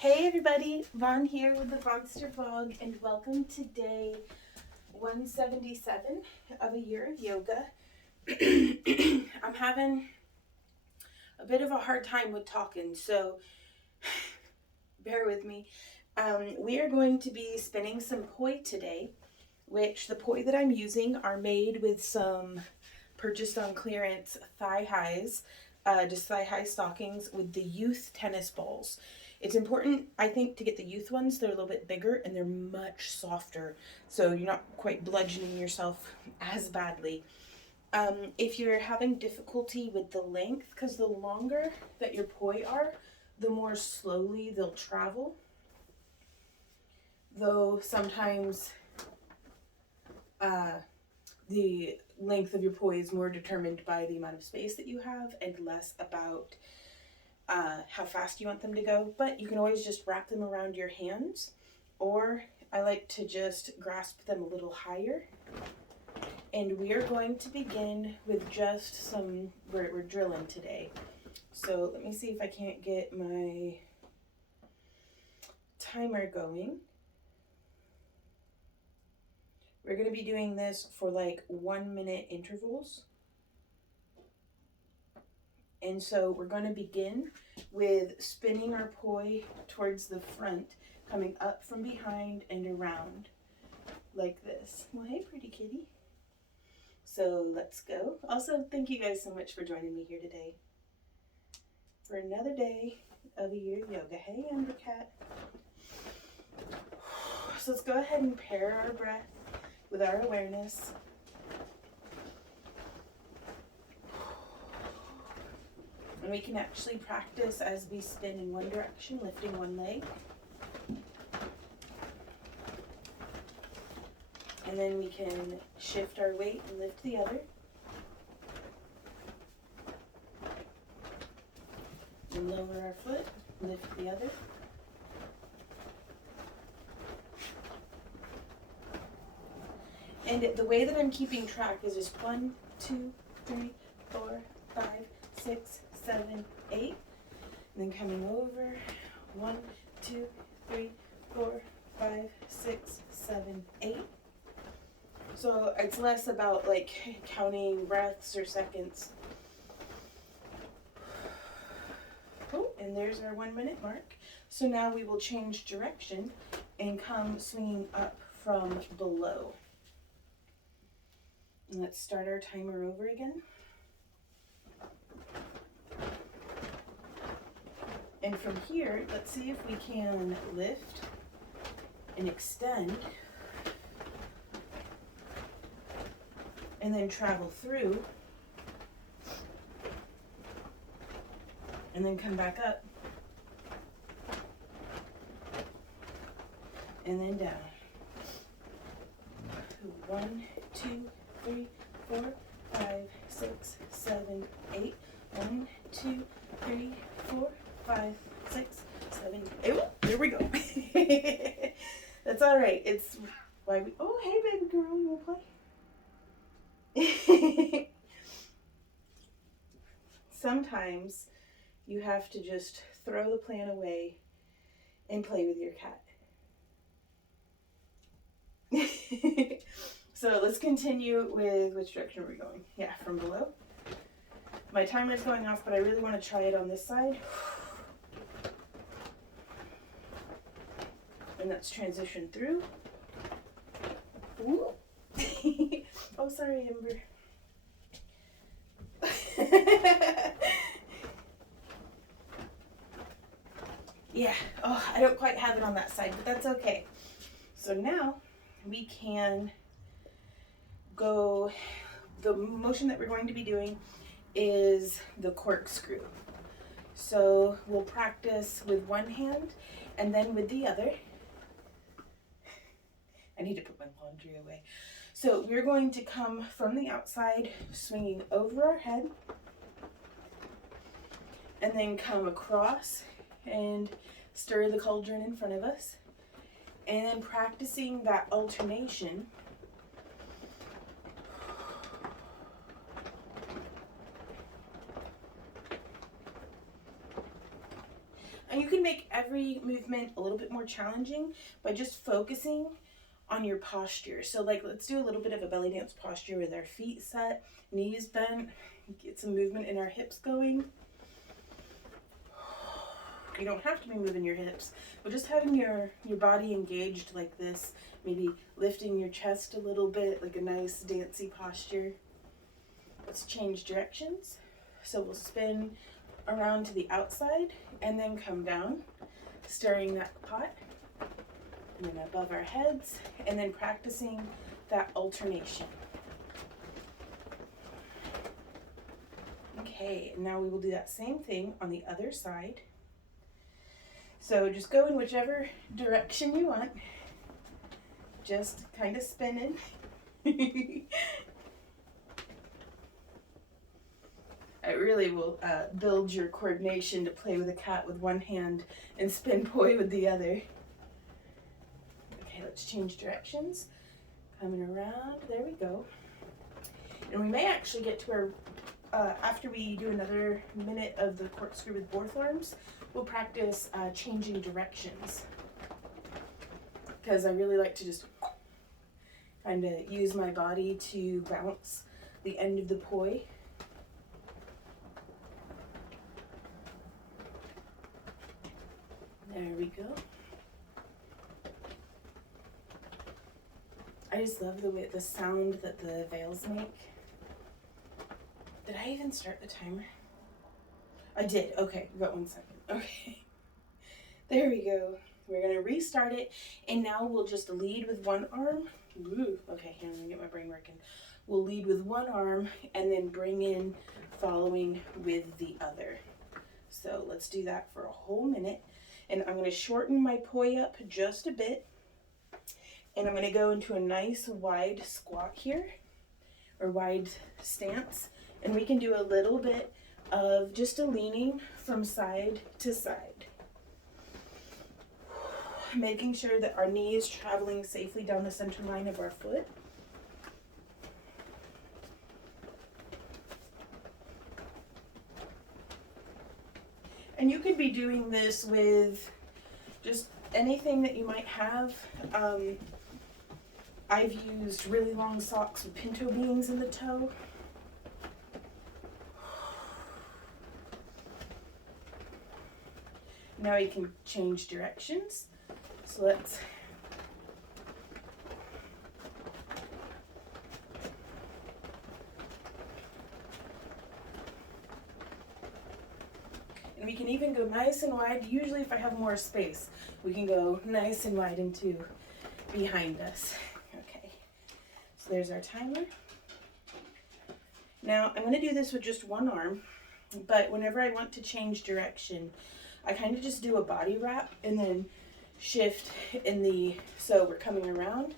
Hey everybody, Vaughn here with the Vonster vlog, and welcome to day 177 of a year of yoga. I'm having a bit of a hard time with talking, so bear with me. We are going to be spinning some poi today, which the poi that I'm using are made with some purchased on clearance thigh highs, just thigh high stockings with the youth tennis balls. It's important, I think, to get the youth ones. They're a little bit bigger and they're much softer, so you're not quite bludgeoning yourself as badly. If you're having difficulty with the length, because the longer that your poi are, the more slowly they'll travel. Though sometimes the length of your poi is more determined by the amount of space that you have and less about how fast you want them to go. But you can always just wrap them around your hands, or I like to just grasp them a little higher. And we are going to begin with just some, we're drilling today. So let me see if I can't get my timer going. We're going to be doing this for like 1 minute intervals. And so we're going to begin with spinning our poi towards the front, coming up from behind and around like this. Well, hey, pretty kitty. So let's go. Also, thank you guys so much for joining me here today for another day of a year of yoga. Hey, Amber Cat. So let's go ahead and pair our breath with our awareness. And we can actually practice as we spin in one direction, lifting one leg. And then we can shift our weight and lift the other. And lower our foot, lift the other. And the way that I'm keeping track is just 1, 2, 3, 4, 5, 6, 7, 8. And then coming over, 1, 2, 3, 4, 5, 6, 7, 8. So it's less about like counting breaths or seconds. Oh, and there's our 1 minute mark. So now we will change direction and come swinging up from below. And let's start our timer over again. And from here, let's see if we can lift and extend and then travel through and then come back up and then down. 1, 2, 3, 4, 5, 6, 7, 8. 1, 2, 3, 4, 5, 6, 7, 8. Oh, there we go. That's all right. It's why we. Oh, hey, baby girl, you wanna play? Sometimes you have to just throw the plan away and play with your cat. So let's continue with which direction are we going? Yeah, from below. My timer is going off, but I really want to try it on this side. And let's transition through. Ooh. Oh, sorry, Amber. Yeah, oh, I don't quite have it on that side, but that's okay. So now we can go, the motion that we're going to be doing is the corkscrew. So we'll practice with one hand and then with the other. I need to put my laundry away. So we're going to come from the outside, swinging over our head, and then come across and stir the cauldron in front of us, and then practicing that alternation. And you can make every movement a little bit more challenging by just focusing on your posture. So like, let's do a little bit of a belly dance posture with our feet set, knees bent, get some movement in our hips going. You don't have to be moving your hips, but just having your body engaged like this, maybe lifting your chest a little bit, like a nice dancey posture. Let's change directions. So we'll spin around to the outside and then come down, stirring that pot, and then above our heads, and then practicing that alternation. Okay, now we will do that same thing on the other side. So just go in whichever direction you want, just kind of spinning. It really will build your coordination to play with a cat with one hand and spin poi with the other. Okay, let's change directions. Coming around, there we go. And we may actually get to our, after we do another minute of the corkscrew with both arms, we'll practice changing directions. Because I really like to just kind of use my body to bounce the end of the poi. There we go. I just love the sound that the veils make. Did I even start the timer? I did. Okay, we got 1 second. Okay. There we go. We're gonna restart it, and now we'll just lead with one arm. Ooh, okay, here, I'm gonna get my brain working. We'll lead with one arm and then bring in following with the other. So let's do that for a whole minute. And I'm gonna shorten my poi up just a bit. And I'm gonna go into a nice wide squat here, or wide stance. And we can do a little bit of just a leaning from side to side. Making sure that our knee is traveling safely down the center line of our foot. And you could be doing this with just anything that you might have. I've used really long socks with pinto beans in the toe. Now you can change directions. So let's and we can even go nice and wide. Usually if I have more space, we can go nice and wide into behind us. Okay, so there's our timer. Now I'm going to do this with just one arm, but whenever I want to change direction, I kind of just do a body wrap and then shift in the, so we're coming around,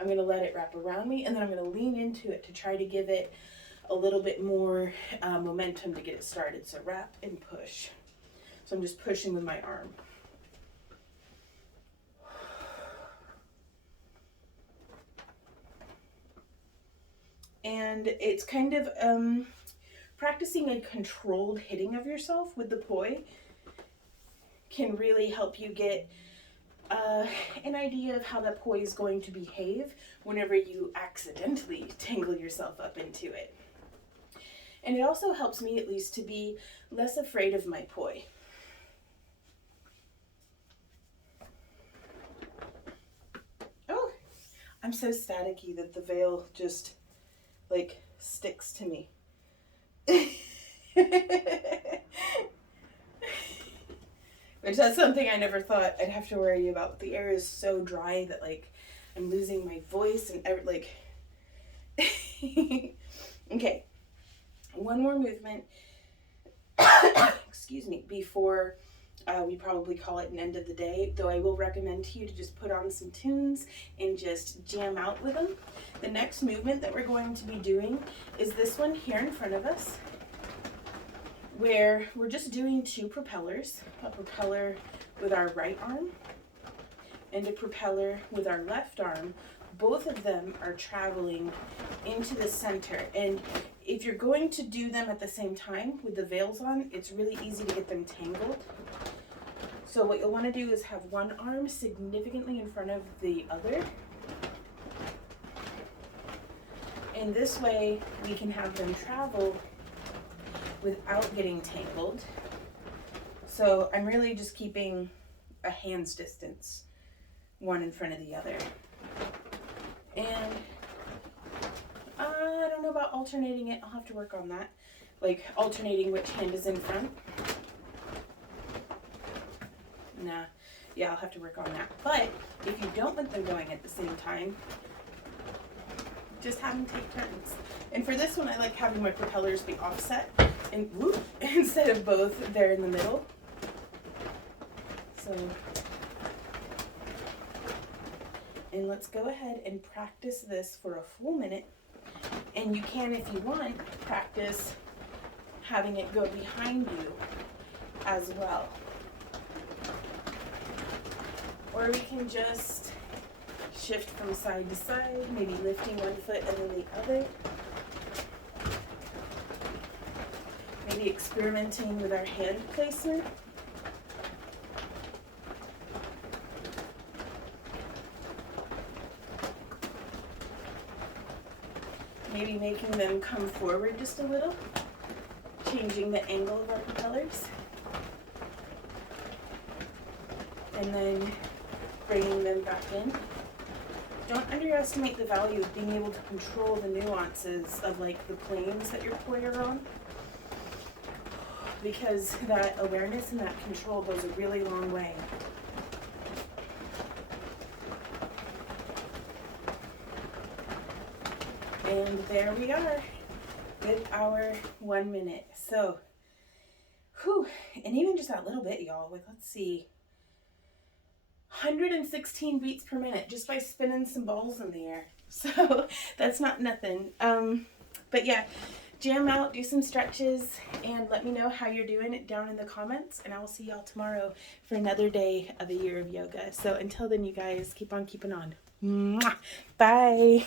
I'm going to let it wrap around me, and then I'm going to lean into it to try to give it a little bit more momentum to get it started. So wrap and push. So I'm just pushing with my arm. And it's kind of practicing a controlled hitting of yourself with the poi can really help you get an idea of how that poi is going to behave whenever you accidentally tangle yourself up into it. And it also helps me, at least, to be less afraid of my poi. Oh, I'm so staticky that the veil just like sticks to me. Which that's something I never thought I'd have to worry about. The air is so dry that like I'm losing my voice and like okay, one more movement excuse me, before we probably call it an end of the day, though I will recommend to you to just put on some tunes and just jam out with them. The next movement that we're going to be doing is this one here in front of us, where we're just doing two propellers, a propeller with our right arm and a propeller with our left arm. Both of them are traveling into the center, and if you're going to do them at the same time with the veils on, it's really easy to get them tangled. So what you'll want to do is have one arm significantly in front of the other. And this way we can have them travel without getting tangled. So I'm really just keeping a hand's distance, one in front of the other. And I don't know about alternating it. I'll have to work on that. Like alternating which hand is in front. Nah, yeah, I'll have to work on that. But if you don't want them going at the same time, just have them take turns. And for this one, I like having my propellers be offset and whoop, instead of both there in the middle. So, and let's go ahead and practice this for a full minute. And you can, if you want, practice having it go behind you as well. Or we can just shift from side to side, maybe lifting one foot and then the other. Maybe experimenting with our hand placement. Maybe making them come forward just a little, changing the angle of our propellers. And then bringing them back in. Don't underestimate the value of being able to control the nuances of like the planes that your poi are on, because that awareness and that control goes a really long way. And there we are with our 1 minute. So, whew, and even just that little bit, y'all, with, let's see, 116 beats per minute just by spinning some balls in the air. So that's not nothing. But yeah, jam out, do some stretches, and let me know how you're doing down in the comments. And I will see y'all tomorrow for another day of a year of yoga. So until then, you guys, keep on keeping on. Mwah! Bye.